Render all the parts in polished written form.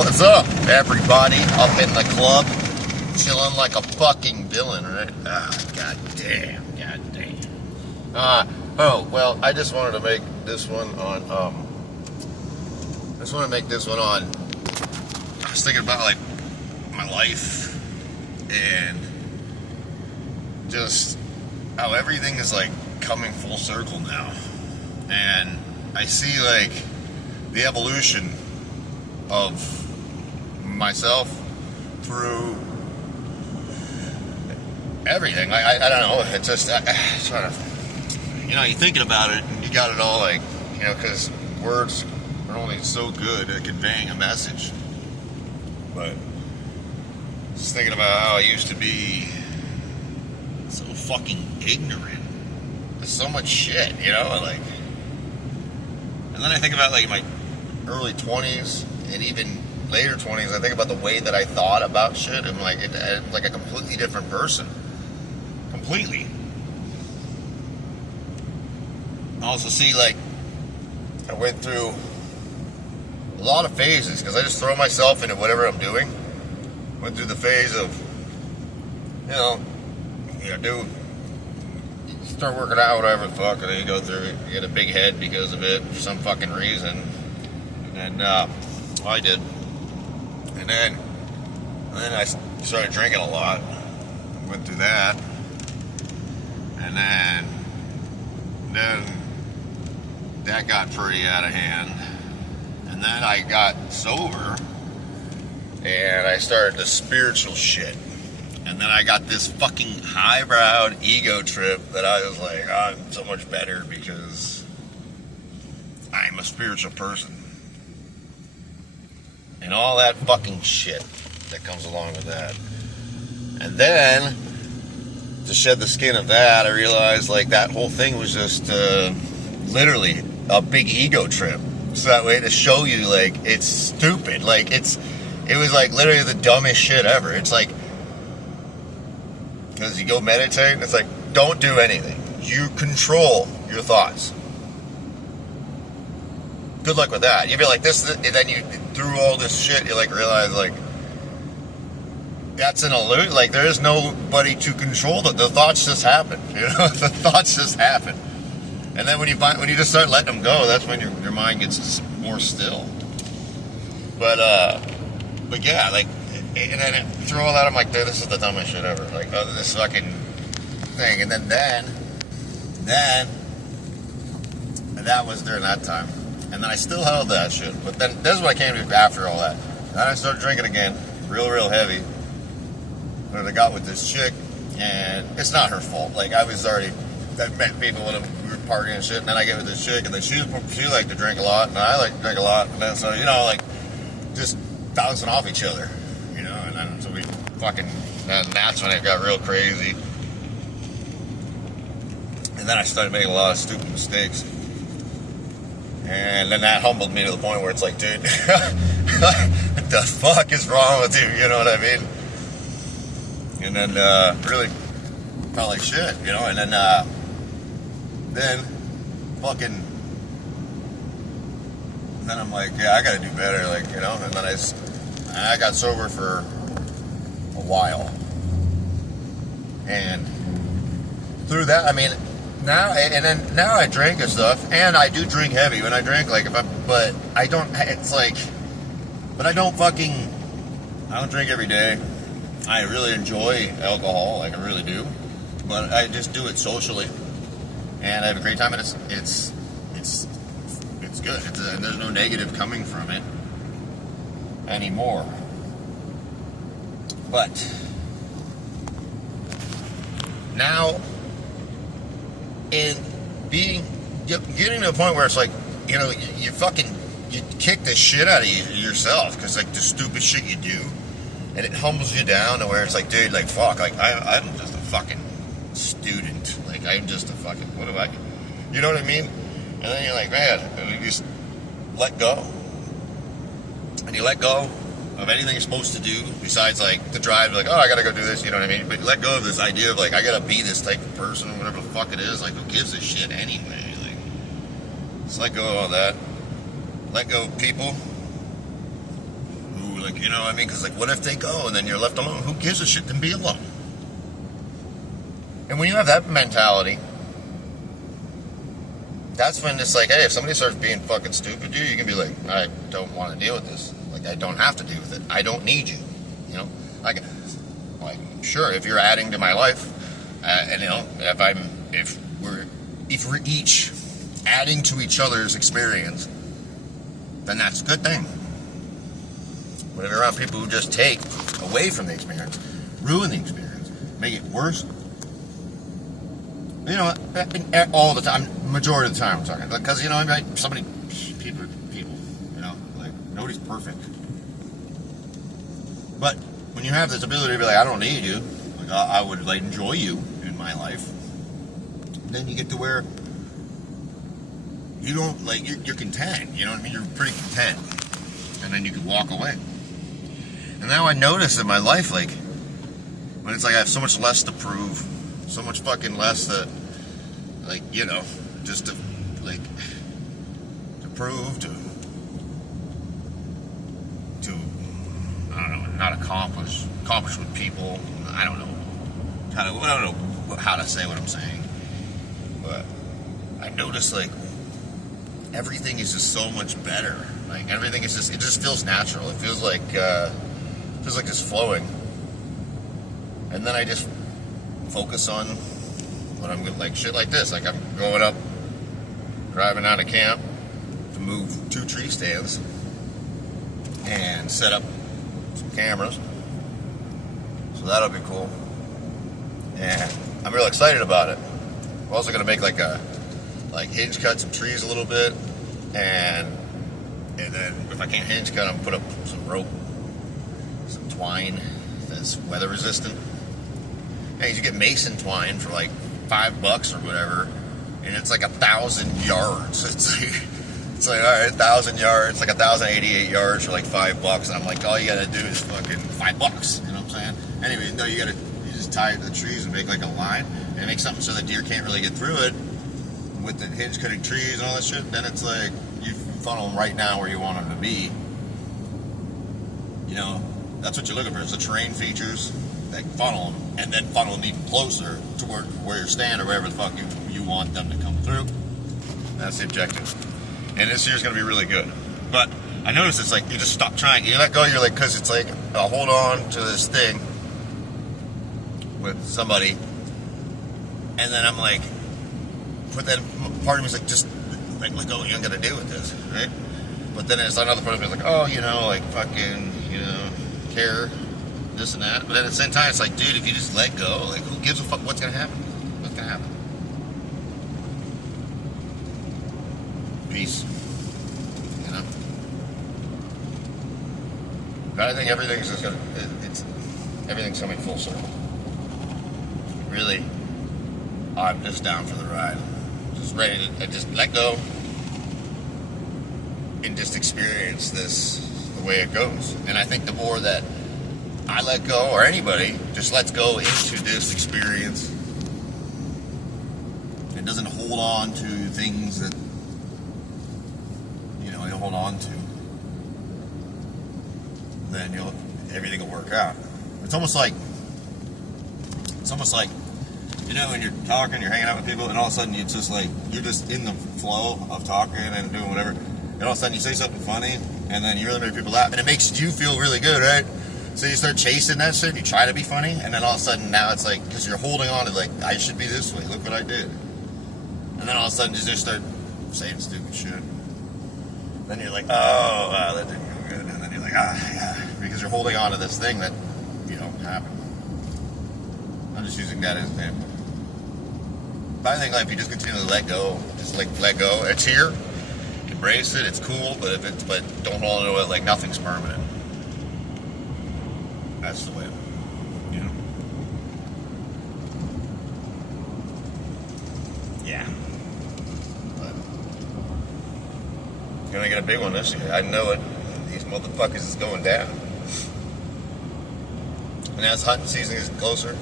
What's up, everybody? Up in the club, chilling like a fucking villain, right? God damn. Well, I just wanted to make this one on, I was thinking about, like, my life, and just how everything is, like, coming full circle now. And I see, like, the evolution of myself through everything. I don't know. It's just trying to, you're thinking about it, and you got it all, like, because words are only so good at conveying a message. But just thinking about how I used to be so fucking ignorant. There's so much shit, like. And then I think about, like, my early 20s and even later 20s, I think about the way that I thought about shit. I'm like, like a completely different person. Completely. I also see, like, I went through a lot of phases because I just throw myself into whatever I'm doing. Went through the phase of, start working out, whatever the fuck, and then you go through it, you get a big head because of it for some fucking reason. And then, I did. And then I started drinking a lot. Went through that. And then that got pretty out of hand. And then I got sober. And I started the spiritual shit. And then I got this fucking highbrow ego trip that I was like, I'm so much better because I'm a spiritual person. And all that fucking shit that comes along with that. And then, to shed the skin of that, I realized, like, that whole thing was just literally a big ego trip. So that way to show you, like, it's stupid. Like, it was, like, literally the dumbest shit ever. It's like, because you go meditate, and it's like, don't do anything. You control your thoughts. Good luck with that. You'd be like this, and then you, through all this shit, you, like, realize, like, that's an illusion. Like, there is nobody to control the thoughts just happen. The thoughts just happen. And then when you just start letting them go, that's when your mind gets more still. But yeah, like, and then through all that, I'm like, dude, this is the dumbest shit ever. Like, this fucking thing. And then that was during that time. And then I still held that shit. But then, this is what I came to after all that. Then I started drinking again, real heavy. And I got with this chick, and it's not her fault. Like, I met people when we were partying and shit, and then I get with this chick, and then she liked to drink a lot, and I like to drink a lot. And then, so, like, just bouncing off each other, and then, so we fucking, and that's when it got real crazy. And then I started making a lot of stupid mistakes. And then that humbled me to the point where it's like, dude, what the fuck is wrong with you? You know what I mean? And then, really felt like shit, and then I'm like, yeah, I gotta do better, like, and then I got sober for a while. And through that, I mean, now I drink and stuff, and I do drink heavy when I drink, like, but I don't, it's like, but I don't drink every day. I really enjoy alcohol, like, I really do, but I just do it socially, and I have a great time, and it's good, and there's no negative coming from it anymore. But now, getting to a point where it's like, you kick the shit out of yourself, because, like, the stupid shit you do, and it humbles you down to where it's like, dude, like, fuck, like, I'm just a fucking student, like, I'm just a fucking, what am I, you know what I mean? And then you're like, man, and you just let go, and you let go of anything you're supposed to do, besides, like, the drive, like, oh, I gotta go do this, you know what I mean? But you let go of this idea of, like, I gotta be this type of person, whatever the fuck it is, like, who gives a shit anyway, like, just let go of all that, let go of people who You know what I mean? Because, like, what if they go and then you're left alone? Who gives a shit? Then be alone. And when you have that mentality, that's when it's like, hey, if somebody starts being fucking stupid to you, you can be like, I don't want to deal with this. Like, I don't have to deal with it. I don't need you. You know? Like, sure, if you're adding to my life, and, you know, if we're each adding to each other's experience, then that's a good thing. But if you're around people who just take away from the experience, ruin the experience, make it worse, you know, all the time, majority of the time I'm talking, because, you know, people, you know, like, nobody's perfect. But when you have this ability to be like, I don't need you, like, I would, like, enjoy you in my life, then you get to where you don't, like, you're content, you know what I mean? You're pretty content. And then you can walk away. And now I notice in my life, like, when it's like I have so much less to prove, so much fucking less that, like, you know, just to, like, to prove, to I don't know, not accomplish with people. I don't know how to say what I'm saying, but I notice, like, everything is just so much better. Like, everything is just, it just feels natural. It feels like it's flowing. And then I just focus on what I'm, like, shit like this. Like, I'm going up, driving out of camp to move 2 tree stands and set up some cameras. So that'll be cool. And I'm real excited about it. I'm also going to make, hinge cut some trees a little bit, and then if I can't hinge cut them, put up some rope, some twine that's weather resistant. And you get mason twine for like $5 or whatever, and it's like 1,000 yards. It's like all right, 1,000 yards, like 1,088 yards for like $5, and I'm like, all you gotta do is fucking $5. You know what I'm saying? Anyway, no, you just tie it to the trees and make like a line, and make something so the deer can't really get through it. With the hinge cutting trees and all that shit, then it's like you funnel them right now where you want them to be. You know, that's what you're looking for, is the terrain features that funnel them, and then funnel them even closer to where you stand or wherever the fuck you want them to come through. That's the objective. And this year's gonna be really good. But I noticed it's like you just stop trying. You let go, you're like, because it's like, I'll hold on to this thing with somebody, and then I'm like, but then part of me is like, just like, let go, you ain't gonna deal with this, right? But then there's another part of me is like, oh, you know, like, fucking, you know, care, this and that. But then at the same time, it's like, dude, if you just let go, like, who gives a fuck what's gonna happen? What's gonna happen? Peace. You know? But I think everything's just gonna, everything's coming full circle. Really, I'm just down for the ride. Just ready to just let go and just experience this the way it goes. And I think the more that I let go, or anybody just lets go into this experience and doesn't hold on to things that, you know, you'll hold on to, then everything will work out. It's almost like, you know, when you're talking, you're hanging out with people, and all of a sudden it's just like, you're just in the flow of talking and doing whatever, and all of a sudden you say something funny, and then you really make people laugh, and it makes you feel really good, right? So you start chasing that shit, you try to be funny, and then all of a sudden now it's like, because you're holding on to, like, I should be this way, look what I did. And then all of a sudden you just start saying stupid shit. Then you're like, oh, wow, that didn't go good. And then you're like, yeah, because you're holding on to this thing that, you know, happened. I'm just using that as an example. But I think, like, if you just continue to let go, let go. It's here, embrace it. It's cool, but don't hold on to it like nothing's permanent. That's the way, you know. Yeah. But gonna get a big one this year. I know it. These motherfuckers is going down. And as hunting season is closer,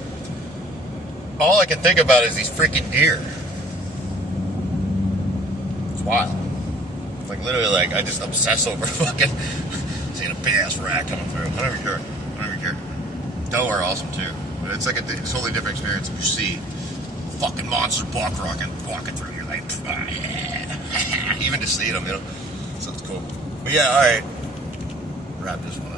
all I can think about is these freaking deer. It's wild. It's like literally, like, I just obsess over fucking seeing a big ass rat coming through. I don't even care. I don't even care. Doe are awesome too, but it's like a totally different experience if you see a fucking monster buck walking through. You're like, oh, yeah. Even to see them, you know, so it's cool. But yeah, all right. Wrap this one up.